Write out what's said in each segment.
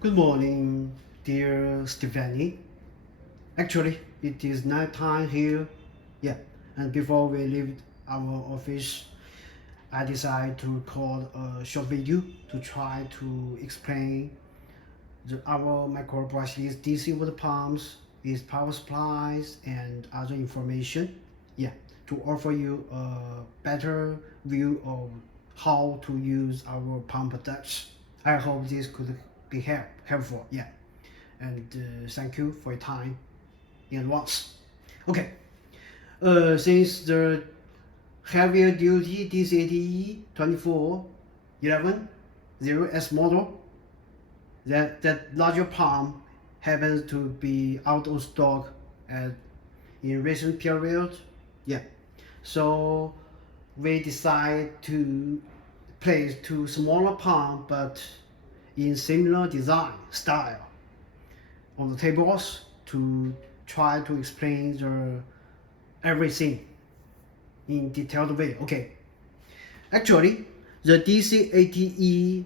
Good morning, dear Stephanie. Actually, it is night time here. Yeah, and before we leave our office, I decided to record a short video to try to explain our micro brushless DC water pumps, its power supplies, and other information. Yeah, to offer you a better view of how to use our pump products. I hope this could be helpful. Yeah, and thank you for your time in advance. Okay, since the heavier duty DCATE 2411 0S model, that larger pump happens to be out of stock at in recent period. Yeah, so we decide to place two smaller pump but in similar design style on the tables to try to explain the everything in detailed way. Okay, actually the DC-ATE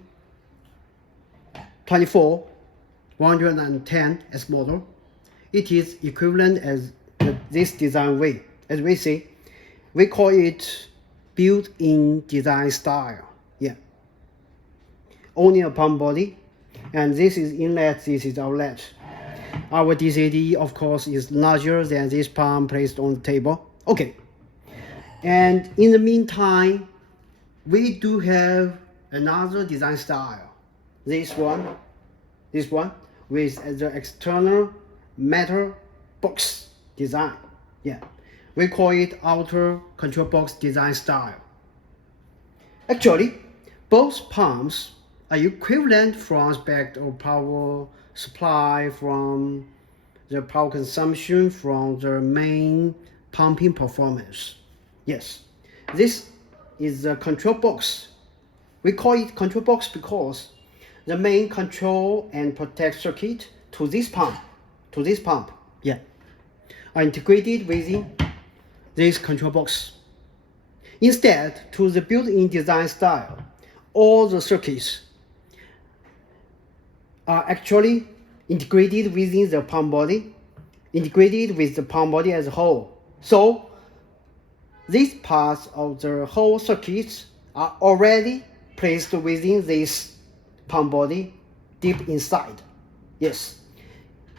24-110 S model, it is equivalent as this design way. As we say, we call it built-in design style. Yeah, only a pump body, and this is inlet, this is outlet. Our DCATE, of course, is larger than this pump placed on the table. Okay, and in the meantime, we do have another design style. This one with the external metal box design. Yeah, we call it outer control box design style. Actually, both pumps are equivalent from aspect of power supply, from the power consumption, from the main pumping performance. Yes, this is the control box. We call it control box because the main control and protect circuit to this pump, yeah, are integrated within this control box. Instead, to the built-in design style, all the circuits are actually integrated within the pump body, integrated with the pump body as a whole. So these parts of the whole circuits are already placed within this pump body deep inside. Yes,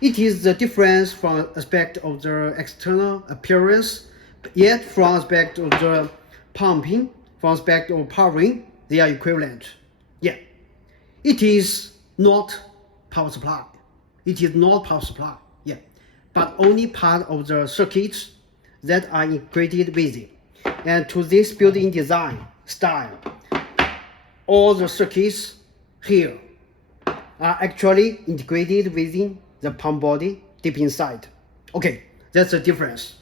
it is the difference from aspect of the external appearance, yet from aspect of the pumping, from aspect of powering, they are equivalent. Yeah, it is not power supply. It is not power supply. Yeah, but only part of the circuits that are integrated with it. And to this built-in design style, all the circuits here are actually integrated within the pump body deep inside. Okay, that's the difference.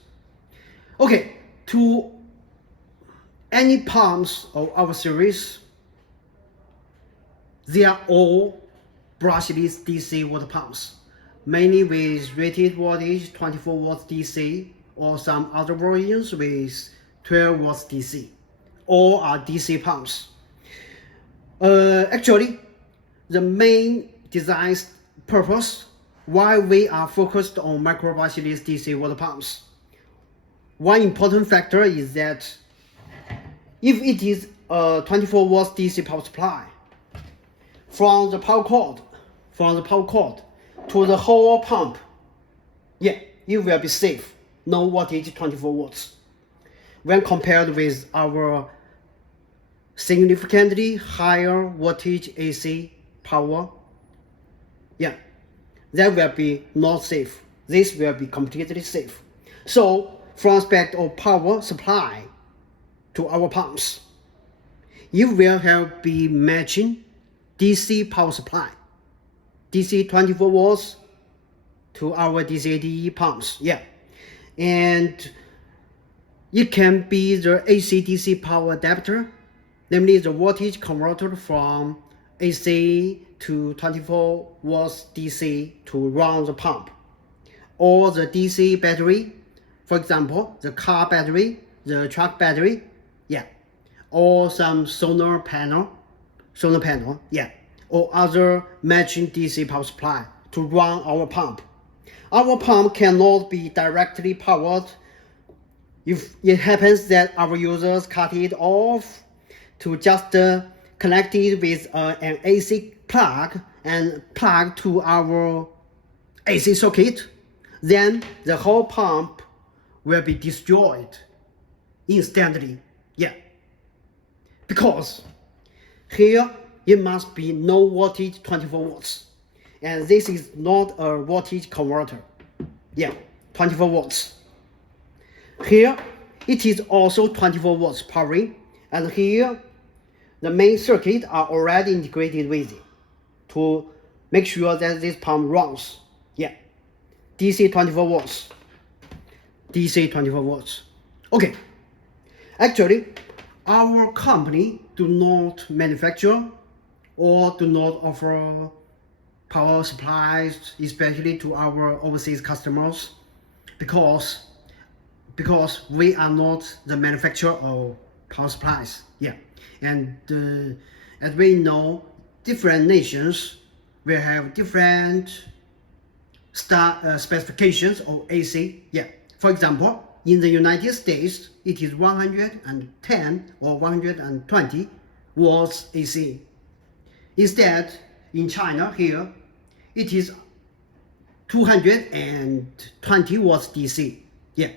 Okay, to any pumps of our series, they are all brushless DC water pumps, mainly with rated wattage 24 watts DC, or some other versions with 12 watts DC. All are DC pumps. Actually, the main design purpose why we are focused on micro brushless DC water pumps, one important factor is that if it is a 24 watts DC power supply, from the power cord to the whole pump, yeah, it will be safe, no wattage 24 watts. When compared with our significantly higher wattage AC power, yeah, that will be not safe. This will be completely safe. So from aspect of power supply to our pumps, you will have be matching DC power supply, DC 24 watts to our DCATE pumps. Yeah, and it can be the AC-DC power adapter, namely the voltage converter from AC to 24 watts DC to run the pump, or the DC battery, for example, the car battery, the truck battery, yeah, or some solar panel, yeah, or other matching DC power supply to run our pump. Our pump cannot be directly powered if it happens that our users cut it off to just connect it with an AC plug and plug to our AC socket, then the whole pump will be destroyed instantly. Yeah. Because here it must be no voltage 24 watts. And this is not a voltage converter. Yeah, 24 watts. Here it is also 24 watts powering, and here the main circuit are already integrated with it to make sure that this pump runs. Yeah, DC 24 watts. DC 24 watts. Okay. Actually, our company do not manufacture or do not offer power supplies, especially to our overseas customers, because we are not the manufacturer of power supplies. Yeah, and as we know, different nations will have different specifications of AC. Yeah, for example, in the United States, it is 110 or 120 watts AC. Instead, in China here, it is 220 watts DC. Yeah.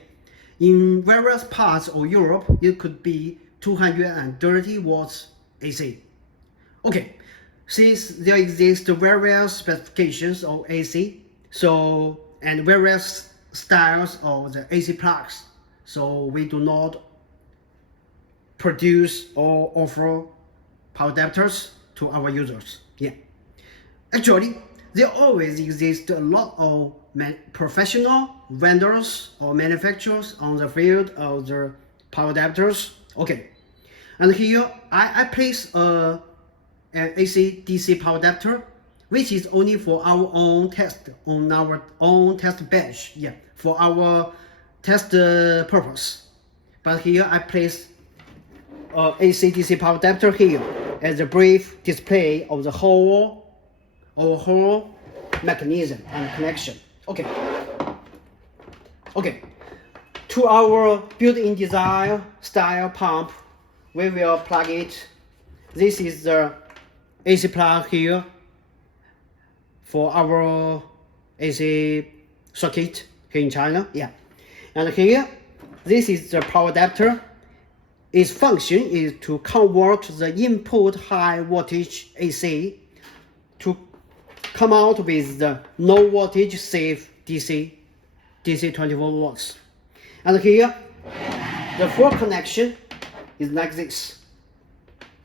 In various parts of Europe, it could be 230 watts AC. Okay, since there exist various specifications of AC, and various styles of the AC plugs, so we do not produce or offer power adapters to our users. Yeah. Actually, there always exists a lot of professional vendors or manufacturers on the field of the power adapters. Okay, and here I place an AC DC power adapter, which is only for our own test, on our own test bench. Yeah, for our test purpose. But here I place AC DC power adapter here as a brief display of the whole mechanism and connection. Okay. To our built-in design style pump, we will plug it. This is the AC plug here for our AC socket here in China. Yeah. And here, this is the power adapter. Its function is to convert the input high voltage AC to come out with the low voltage safe DC 24 watts. And here, the full connection is like this.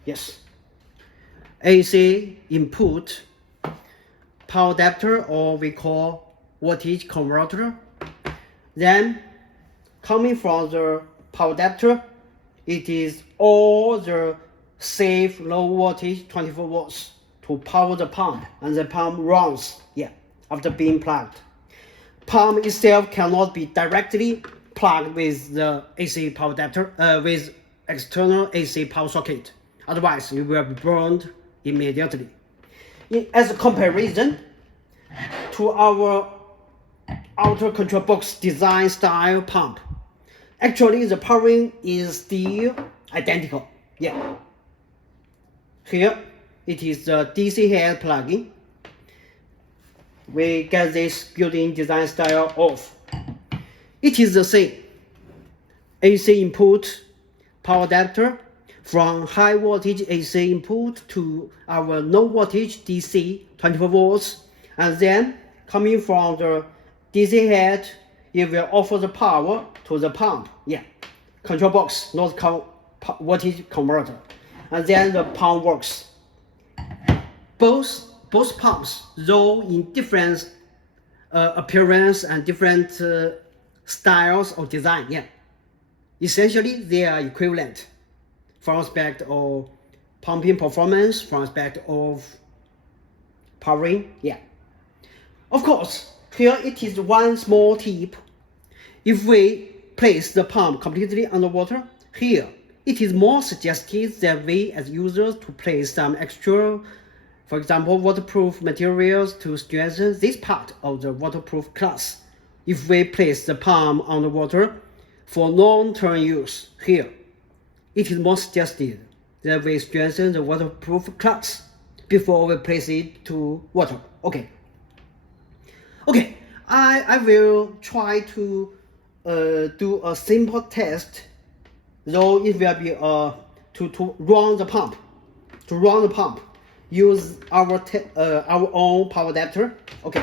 Yes. AC input, power adapter, or we call voltage converter. Then, coming from the power adapter, it is all the safe low voltage 24 watts to power the pump, and the pump runs, yeah, after being plugged. Pump itself cannot be directly plugged with the AC power adapter, with external AC power socket. Otherwise, it will be burned immediately. As a comparison to our outer-controlbox design style pump, actually the powering is still identical. Yeah. Here, it is the DC head plug-in. We get this built-in design style off. It is the same. AC input power adapter from high voltage AC input to our low voltage DC 24 volts, and then coming from the DC head, it will offer the power to the pump. Yeah, control box, not voltage converter, and then the pump works. Both pumps, though in different appearance and different styles of design, yeah, essentially they are equivalent from aspect of pumping performance, from aspect of powering, yeah. Of course, here it is one small tip. If we place the pump completely underwater, here it is more suggested that we as users to place some extra For example, waterproof materials to strengthen this part of the waterproof class. If we place the pump on the water for long-term use here, it is more suggested that we strengthen the waterproof class before we place it to water. Okay. I will try to do a simple test, though it will be to run the pump. To run the pump, use our own power adapter. Okay.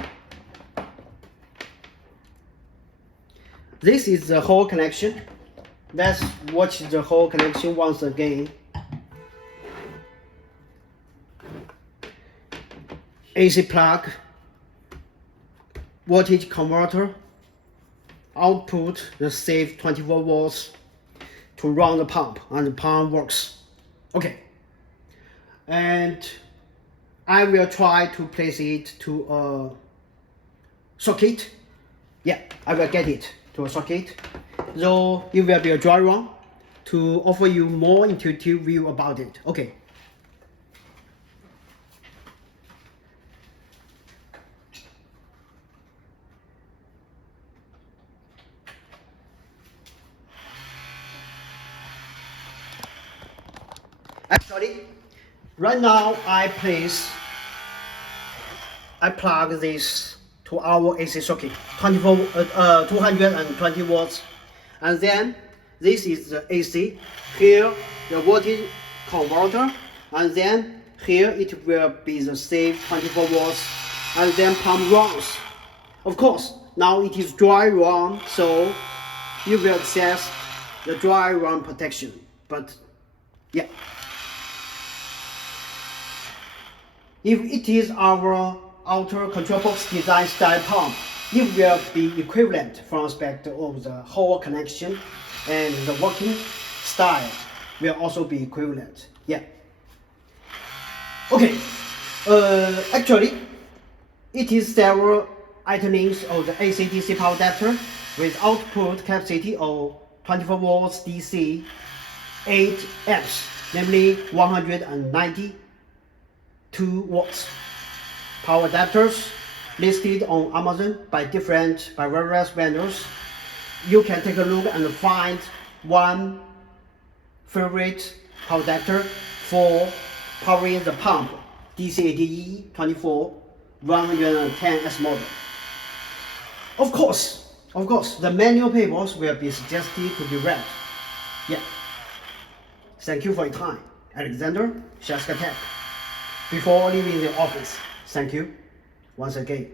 This is the whole connection. Let's watch the whole connection once again. AC plug, voltage converter, output the save 24 volts to run the pump, and the pump works. Okay. And I will try to place it to a socket. Yeah, I will get it to a socket. Though it will be a dry run to offer you more intuitive view about it. Okay. Actually, right now I plug this to our AC socket, 220 volts, and then this is the AC. Here the voltage converter, and then here it will be the save 24 volts, and then pump runs. Of course, now it is dry run, so you will access the dry run protection. But yeah. If it is our outer control box design style pump, it will be equivalent from aspect of the whole connection, and the working style will also be equivalent. Yeah. Okay. Actually, it is several items of the AC/DC power adapter with output capacity of 24 volts DC, 8 amps, namely 192 watts. Power adapters listed on Amazon by various vendors. You can take a look and find one favorite power adapter for powering the pump DC-ADE 24 110S model. Of course, the manual papers will be suggested to be read. Yeah. Thank you for your time. Alexander, SHYSKY Tech. Before leaving the office, thank you once again.